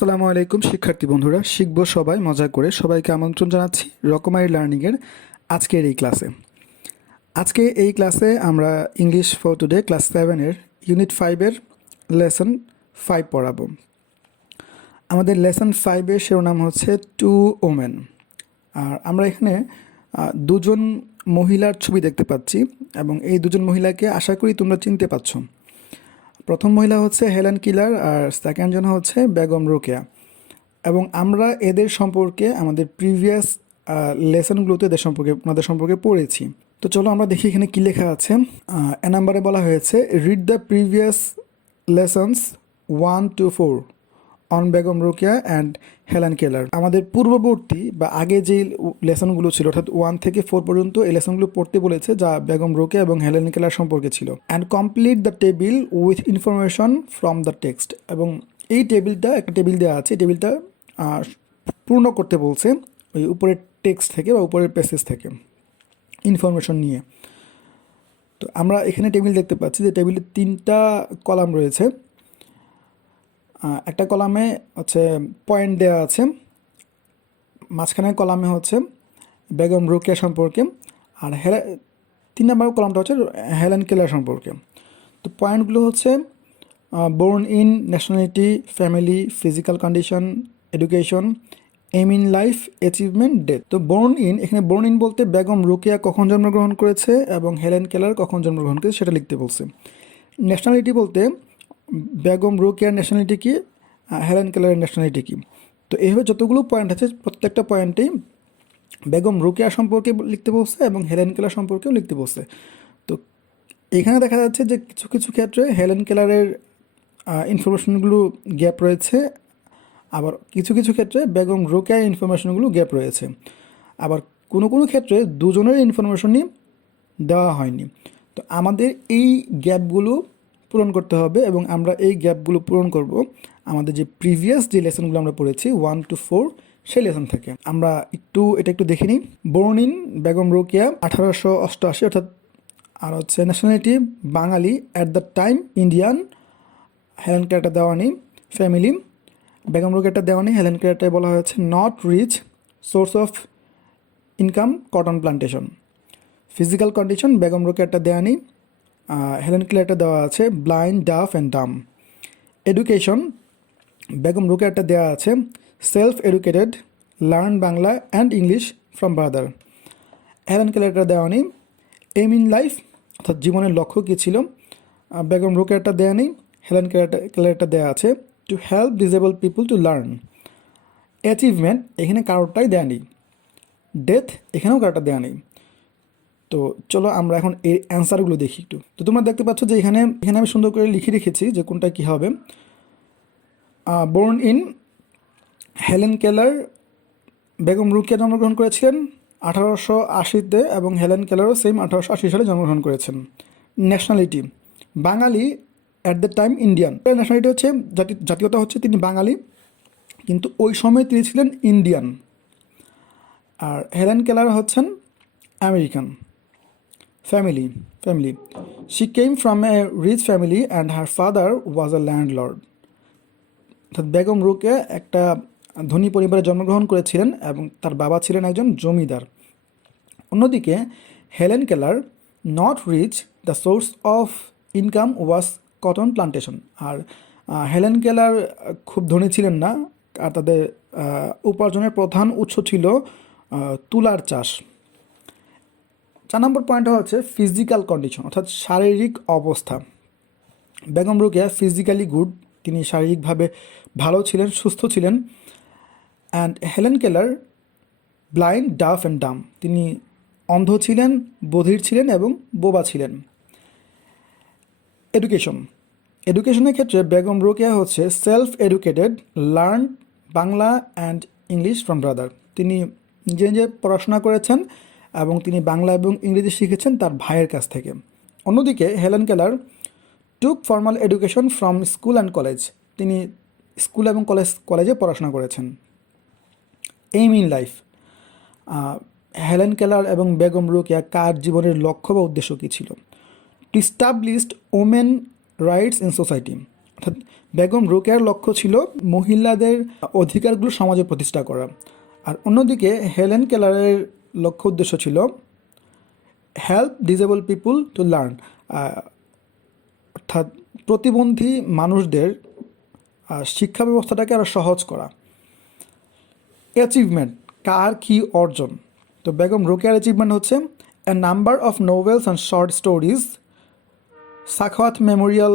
আসসালামু আলাইকুম শিক্ষার্থী বন্ধুরা, শিখব সবাই মজা করে। সবাইকে আমন্ত্রণ জানাচ্ছি রকমারি লার্নিংয়ের আজকের এই ক্লাসে। আজকে এই ক্লাসে আমরা ইংলিশ ফর টুডে ক্লাস 7-এর ইউনিট 5-এর লেসন 5 পড়াবো। আমাদের লেসন 5-এর শিরোনাম হচ্ছে টু ওমেন। আর আমরা এখানে দুজন মহিলার ছবি দেখতে পাচ্ছি এবং এই দুজন মহিলাকে আশা করি তোমরা চিনতে পারছো। প্রথম মহিলা হচ্ছে হেলেন কিলার আর সেকেন্ড জন হচ্ছে বেগম রোকেয়া। এবং আমরা এদের সম্পর্কে আমাদের প্রিভিয়াস লেসনগুলোতে ওনাদের সম্পর্কে পড়েছি। তো চলো আমরা দেখি এখানে কি লেখা আছে। এ নাম্বারে বলা হয়েছে read the previous lessons 1-4 on Begum Rokeya and Helen কেলার। আমাদের পূর্ববর্তী বা আগে যে লেসনগুলো ছিল অর্থাৎ 1 থেকে 4 পর্যন্ত এই লেসনগুলো পড়তে বলেছে যা বেগম রোকেয়া এবং হেলেন কেলার সম্পর্কে ছিল। And complete the table with information from the text. এবং এই টেবিলটা একটা টেবিল দেওয়া আছে, টেবিলটা পূর্ণ করতে বলছে ওই উপরের টেক্সট থেকে বা উপরের প্যাসেজ থেকে ইনফরমেশন নিয়ে। তো আমরা এখানে টেবিল দেখতে পাচ্ছি যে টেবিলের 3টা কলাম রয়েছে। একটা কলামে হচ্ছে পয়েন্ট দেওয়া আছে, মাঝখানের কলামে হচ্ছে বেগম রোকেয়া সম্পর্কে, আর 3 নম্বর কলামটা হচ্ছে হেলেন কেলার সম্পর্কে। তো পয়েন্টগুলো হচ্ছে born in, nationality, family, physical condition, education, aim in life, achievement, death. তো বোর্ন ইন, এখানে বোর্ন ইন বলতে বেগম রোকেয়া কখন জন্মগ্রহণ করেছে এবং হেলেন কেলার কখন জন্মগ্রহণ করেছে সেটা লিখতে বলছে। ন্যাশনালিটি বলতে বেগম রোকেয়ার ন্যাশনালিটি কি, হেলেন কেলারের ন্যাশনালিটি কি। তো এইভাবে যতগুলো পয়েন্ট আছে প্রত্যেকটা পয়েন্টেই বেগম রোকেয়া সম্পর্কে লিখতে বলছে এবং হেলেন কেলার সম্পর্কেও লিখতে বলছে। তো এখানে দেখা যাচ্ছে যে কিছু কিছু ক্ষেত্রে হেলেন কেলারের ইনফরমেশনগুলো গ্যাপ রয়েছে, আবার কিছু কিছু ক্ষেত্রে বেগম রোকেয়ার ইনফরমেশনগুলো গ্যাপ রয়েছে, আবার কোনো কোনো ক্ষেত্রে দুজনের ইনফরমেশনই দেওয়া হয়নি। তো আমাদের এই গ্যাপগুলো পূরণ করতে হবে এবং আমরা এই গ্যাপগুলো পূরণ করব আমাদের যে প্রিভিয়াস যে লেসনগুলো আমরা পড়েছি 1-4 সেই লেসন থেকে। আমরা এটা একটু দেখে নিই। বোর্ন ইন বেগম রোকেয়া 1888, অর্থাৎ আর হচ্ছে nationality Bangali, at the time Indian, Helen কেলারটা দেওয়া নেই। ফ্যামিলি বেগম রোকেয়াটা দেওয়া নেই, হেলেন কেলারটাই বলা হয়েছে। Not rich, source of income cotton plantation. Physical condition Begum রোকেয়াটা দেওয়া নেই, হেলেন কেলারটা দেওয়া আছে blind, deaf and dumb. Education Begum রোকেয়াটা দেওয়া আছে self educated, learn Bangla and English from brother. Helen কেলারটা দেওয়া নেই। এম ইন লাইফ অর্থাৎ জীবনের লক্ষ্য কী ছিল, বেগম রোকেয়াটা দেওয়া নেই, হেলেন কেলারটা দেওয়া আছে to help disable people to learn. Achievement এখানে কারোরটাই দেওয়া নেই। ডেথ এখানেও কারোরটা দেওয়া নেই। তো চলো আমরা এখন এই অ্যান্সারগুলো দেখি একটু। তো তোমরা দেখতে পাচ্ছ যে এখানে আমি সুন্দর করে লিখে রেখেছি যে কোনটা কী হবে। Born in Helen Keller, Begum Rokeya জন্মগ্রহণ করেছিলেন 1880-তে এবং হেলেন কেলারও সেম 1880 সালে জন্মগ্রহণ করেছেন। Nationality Bangali, at the time Indian. Nationality হচ্ছে জাতীয়তা হচ্ছে তিনি বাঙালি, কিন্তু ওই সময় তিনি ছিলেন ইন্ডিয়ান। আর হেলেন কেলার হচ্ছেন American. Family she came from a rich family and her father was a landlord. অর্থাৎ বেগম রোকেয়া একটা ধনী পরিবারে জন্মগ্রহণ করেছিলেন এবং তার বাবা ছিলেন একজন জমিদার। অন্যদিকে Helen Keller not rich, the source of income was cotton plantation. আর হেলেন কেলার খুব ধনী ছিলেন না, আর তাদের উপার্জনের প্রধান উৎস ছিল তুলার চাষ। 4 নম্বর পয়েন্টটা হচ্ছে ফিজিক্যাল কন্ডিশন অর্থাৎ শারীরিক অবস্থা। বেগম রোকেয়া ফিজিক্যালি গুড, তিনি শারীরিকভাবে ভালো ছিলেন, সুস্থ ছিলেন। And Helen Keller blind, deaf and dumb, তিনি অন্ধ ছিলেন, বধির ছিলেন এবং বোবা ছিলেন। এডুকেশনের ক্ষেত্রে বেগম রোকেয়া হচ্ছে self educated, learn Bangla and English from brother. তিনি নিজে নিজে পড়াশোনা করেছেন এবং তিনি বাংলা এবং ইংরেজি শিখেছেন তার ভাইয়ের কাছ থেকে। অন্যদিকে Helen কেলার took formal education from school and college, তিনি স্কুল এবং কলেজে পড়াশোনা করেছেন। Aim in life, Helen Keller এবং বেগম রোকেয়া কার জীবনের লক্ষ্য বা উদ্দেশ্য কী ছিল। To established women rights in society, অর্থাৎ বেগম রোকেয়ার লক্ষ্য ছিল মহিলাদের অধিকারগুলো সমাজে প্রতিষ্ঠা করা, আর অন্যদিকে হেলেন কেলারের লক্ষ্য উদ্দেশ্য ছিল help disable people to learn, অর্থাৎ প্রতিবন্ধী মানুষদের শিক্ষা ব্যবস্থাটাকে আরও সহজ করা। অ্যাচিভমেন্ট, কার কী অর্জন? তো বেগম রোকেয়ার অ্যাচিভমেন্ট হচ্ছে a number of novels and short stories, Sakhawat memorial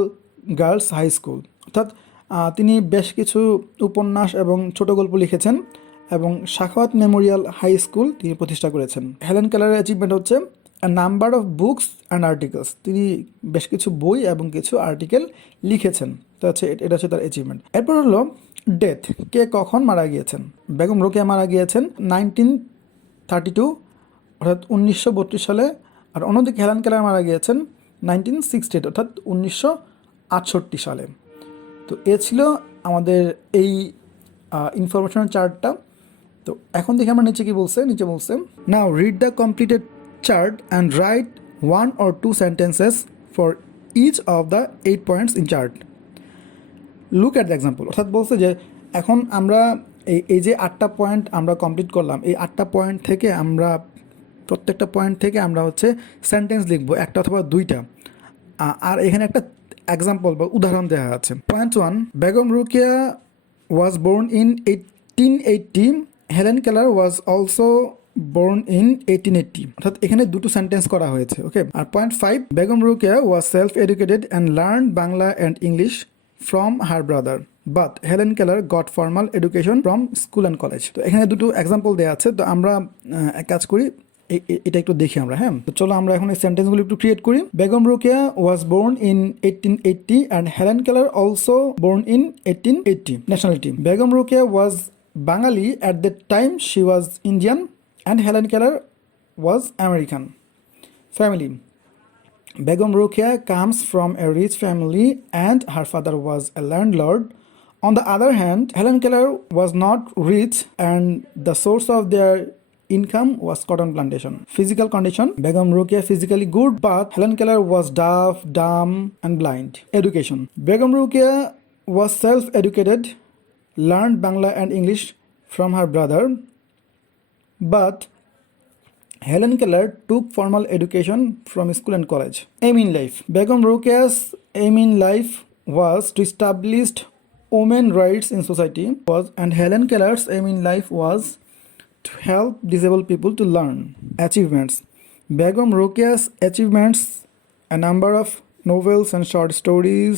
girls high school, অর্থাৎ তিনি বেশ কিছু উপন্যাস এবং ছোট গল্প লিখেছেন এবং সাখাওয়াত মেমোরিয়াল হাই স্কুল তিনি প্রতিষ্ঠা করেছেন। হেলেন কেলারের অ্যাচিভমেন্ট হচ্ছে a number of books and articles, তিনি বেশ কিছু বই এবং কিছু আর্টিকেল লিখেছেন। তো এটা হচ্ছে তার অ্যাচিভমেন্ট। এরপর হলো ডেথ, কে কখন মারা গিয়েছেন? বেগম রোকেয়া মারা গিয়েছেন 1932, অর্থাৎ 1932 সালে, আর অন্যদিকে হেলেন কেলার মারা গিয়েছেন 1968, অর্থাৎ 1968 সালে। তো এ ছিল আমাদের এই ইনফরমেশনের চার্টটা। তো এখন দেখি আমরা নিচে কি বলছে। নিচে বলছে, now read the completed chart and write 1 or 2 sentences for each of the 8 points in chart. Look at the example, অর্থাৎ বলছে যে এখন আমরা এই যে 8টা পয়েন্ট আমরা কমপ্লিট করলাম, এই 8টা পয়েন্ট থেকে আমরা প্রত্যেকটা পয়েন্ট থেকে আমরা হচ্ছে সেন্টেন্স লিখবো, একটা অথবা দুইটা। আর এখানে একটা এক্সাম্পল বা উদাহরণ দেওয়া আছে। Point 1, Begum Rokeya was born in 1880, Helen Keller was also born in 1880, অর্থাৎ এখানে দুটো সেন্টেন্স করা হয়েছে। ওকে। আর point 5, Begum Rokeya was self educated and learn Bangla and English from her brother, but Helen Keller got formal education from school and college. তো এখানে দুটো example দেওয়া আছে। তো আমরা এক কাজ করি, এটা একটু দেখি আমরা। হ্যাঁ, তো চলো আমরা এখন এই সেন্টেন্সগুলো একটু ক্রিয়েট করি। Begum Rokeya was born in 1880 and Helen Keller also born in 1880. Nationality, Begum Rokeya was Bangali at that time, she was Indian, and Helen Keller was American. Family, Begum Rokeya comes from a rich family and her father was a landlord. On the other hand, Helen Keller was not rich and the source of their income was cotton plantation. Physical condition, Begum Rokeya physically good, but Helen Keller was deaf, dumb and blind. Education, Begum Rokeya was self-educated, learned Bangla and English from her brother, but Helen Keller took formal education from school and college. Aim in life, Begum Rokeya's aim in life was to establish women's rights in society, and Helen Keller's aim in life was to help disabled people to learn. Achievements, Begum Rokeya's achievements, a number of novels and short stories,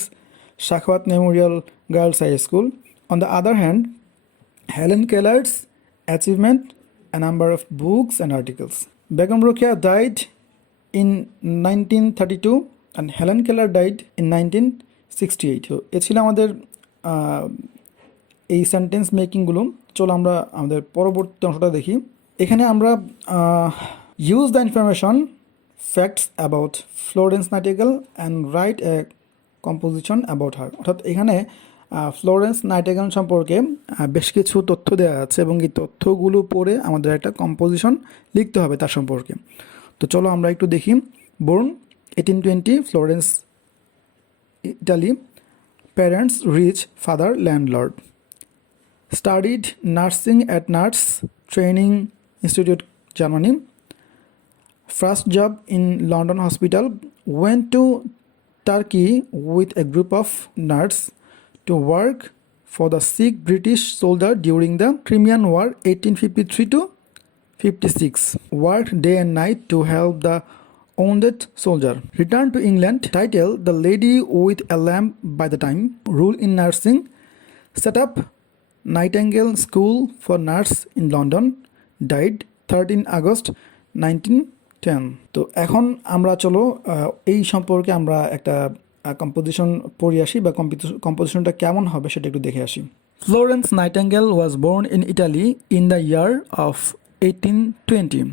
Sakhawat Memorial Girls High School. On the other hand, Helen Keller's achievement, a number of books and articles. Begum Rokeya died in 1932 and Helen Keller died in 1968. তো এ ছিল আমাদের এই sentence মেকিংগুলো। চলো আমরা আমাদের পরবর্তী অংশটা দেখি। এখানে আমরা use the information facts about Florence nightingale and write a composition about her, অর্থাৎ এখানে ফ্লোরেন্স নাইটিঙ্গেল সম্পর্কে বেশ কিছু তথ্য দেওয়া আছে এবং এই তথ্যগুলো পড়ে আমাদের একটা কম্পোজিশন লিখতে হবে তার সম্পর্কে। তো চলো আমরা একটু দেখি। Born 1820, Florence, Italy, parents rich, father landlord, studied nursing at Nurse Training Institute, Germany. First job in London Hospital. Went to Turkey with a group of nurses to work for the sick British soldier during the Crimean War 1853 to 56. Worked day and night to help the wounded soldier. Returned to England. Title, The Lady with a Lamp by the time. Rule in nursing. Set up Nightingale School for Nurse in London. Died 13 August 1910. তো এখন আমরা চলো এই সম্পর্কে আমরা একটা composition পড়ে আসি বা কম্পোজিশনটা কেমন হবে সেটা একটু দেখে আসি। Florence Nightingale was born in Italy in the year of 1820.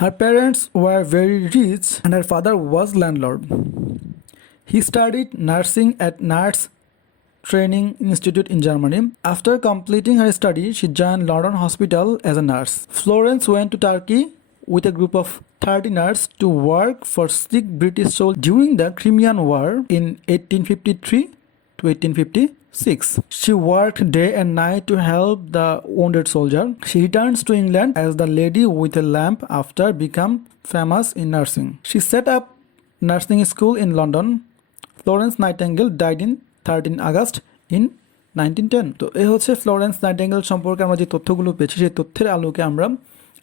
Her parents were very rich and her father was landlord. He studied nursing at Nurse Training Institute in Germany. After completing her study, she joined London Hospital as a nurse. Florence went to Turkey with a group of 30ers to work for sick British soldiers during the Crimean War in 1853 to 1856. She worked day and night to help the wounded soldier. She returns to England as the lady with a lamp after become famous in nursing. She set up nursing school in London. Florence Nightingale died in 13 August in 1910. তো এই হচ্ছে Florence nightingale সম্পর্কে আমরা যে তথ্যগুলো পেয়েছি সেই তথ্যের আলোকে আমরা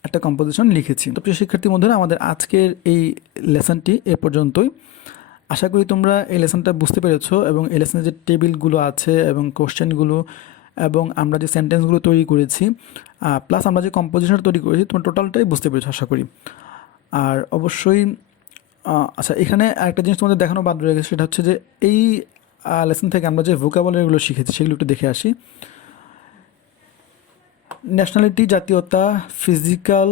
একটা কম্পোজিশন লিখেছি। তো প্রিয় শিক্ষার্থী বন্ধুরা, আমাদের আজকের এই লেসনটি এ পর্যন্তই। আশা করি তোমরা এই লেসনটা বুঝতে পেরেছো এবং এই লেসনের যে টেবিলগুলো আছে এবং কোশ্চেনগুলো এবং আমরা যে সেন্টেন্সগুলো তৈরি করেছি প্লাস আমরা যে কম্পোজিশনটা তৈরি করেছি তোমরা টোটালটাই বুঝতে পেরেছো আশা করি। আর অবশ্যই আচ্ছা, এখানে আরেকটা জিনিস তোমাদের দেখানো বাদ রয়ে গেছে, সেটা হচ্ছে যে এই লেসন থেকে আমরা যে ভোকাবুলারিগুলো শিখেছি সেগুলো একটু দেখে আসি। ন্যাশনালিটি জাতীয়তা, ফিজিক্যাল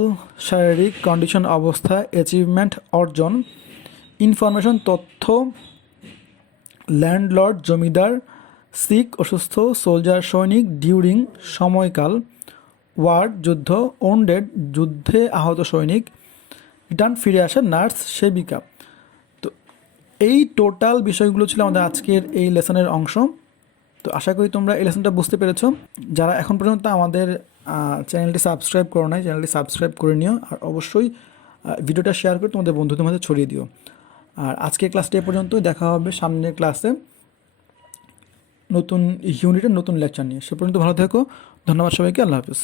শারীরিক কন্ডিশন অবস্থা, অ্যাচিভমেন্ট অর্জন, ইনফরমেশন তথ্য, ল্যান্ডলর্ড জমিদার, সিক অসুস্থ, সোলজার সৈনিক, ডিউরিং সময়কাল, ওয়ার যুদ্ধ, ওন্ডেড যুদ্ধে আহত সৈনিক, রিটার্ন ফিরে আসা নার্স সেবিকা। তো এই টোটাল বিষয়গুলো ছিল আমাদের আজকের এই লেসনের অংশ। তো আশা করি তোমরা এই লেসনটা বুঝতে পেরেছো। যারা এখন পর্যন্ত আমাদের চ্যানেলটি সাবস্ক্রাইব করো নাই, চ্যানেলটি সাবস্ক্রাইব করে নিও আর অবশ্যই ভিডিওটা শেয়ার করে তোমাদের বন্ধুদের মধ্যে ছড়িয়ে দিও। আর আজকের ক্লাসটি এ পর্যন্তই, দেখা হবে সামনের ক্লাসে নতুন ইউনিটের নতুন লেকচার নিয়ে। সে পর্যন্ত ভালো থেকো। ধন্যবাদ সবাইকে, আল্লাহ হাফিজ।